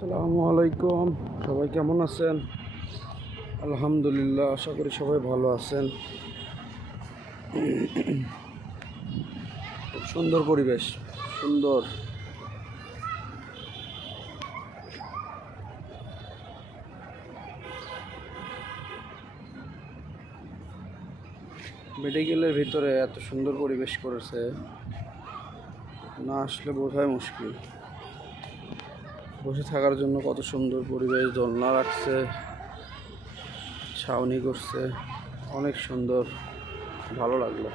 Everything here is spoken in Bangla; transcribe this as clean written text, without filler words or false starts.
আসসালামু আলাইকুম। সবাই কেমন আছেন? আলহামদুলিল্লাহ, আশা করি সবাই ভালো আছেন। খুব সুন্দর পরিবেশ, সুন্দর। মেডিকেলের ভিতরে এত সুন্দর পরিবেশ করেছে, না আসলে বোঝাই মুশকিল। বসে থাকার জন্য কত সুন্দর পরিবেশ, দোলনা রাখছে, ছাউনি করছে, অনেক সুন্দর, ভালো লাগলো।